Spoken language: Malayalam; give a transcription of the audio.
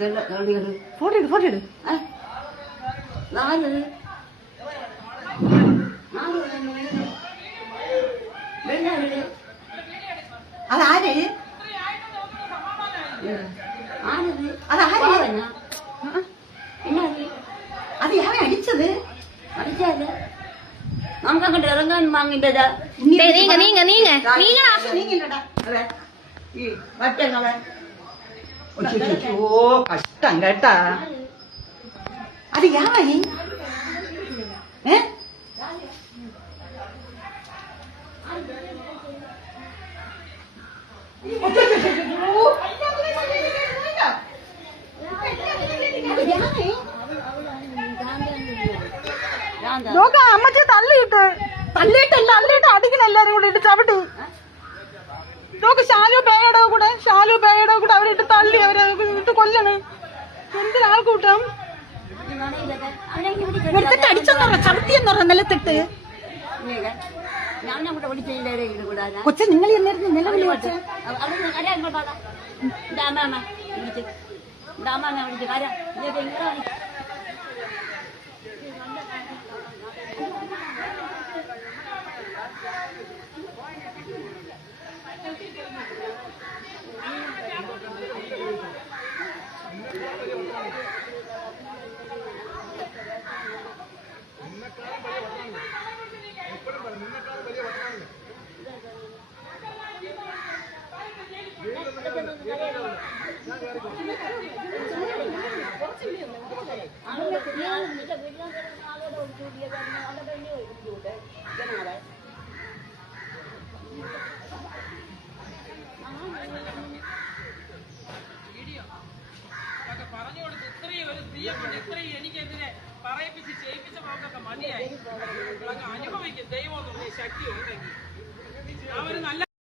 ഫോട്ടോ എടു ഫോട്ടോ എടു അതാര് അതാര് അത് ഞാൻ അടിച്ചത് അടിച്ചാല് നമുക്ക് അങ്ങോട്ട് ഇറങ്ങാൻ വാങ്ങിട്ടതാ. നീങ്ങ നീങ്ങ നീങ്ങ നീങ്ങടാ ഈ മറ്റങ്ങളെ ഓ കഷ്ടം കേട്ടാ അത് യാവനി അമ്മച്ചി തള്ളിയിട്ട് അടിക്കണം എല്ലാരും കൂടെ ഇട്ട് ചവിട്ടി നോക്ക് ശാലു പേയുടെ കൂടെ അവരിട്ട് തള്ളി അവരെ ഇട്ട് കൊല്ലണ് എന്തിനാൾക്കൂട്ടം എടുത്തിട്ട് അടിച്ചെന്ന് ചവിട്ടിയെന്ന് പറഞ്ഞ നിലത്തിട്ട് കൊച്ചു നിങ്ങൾ എന്നായിരുന്നു നിലവിളി വെച്ച എനിക്കെതിരെ പറയിപ്പിച്ച് ചെയ്യിപ്പിച്ച പോക്കൊക്കെ മതിയായി അനുഭവിക്കും ദൈവം ശക്തി ഉണ്ടെങ്കിൽ അവർ നല്ല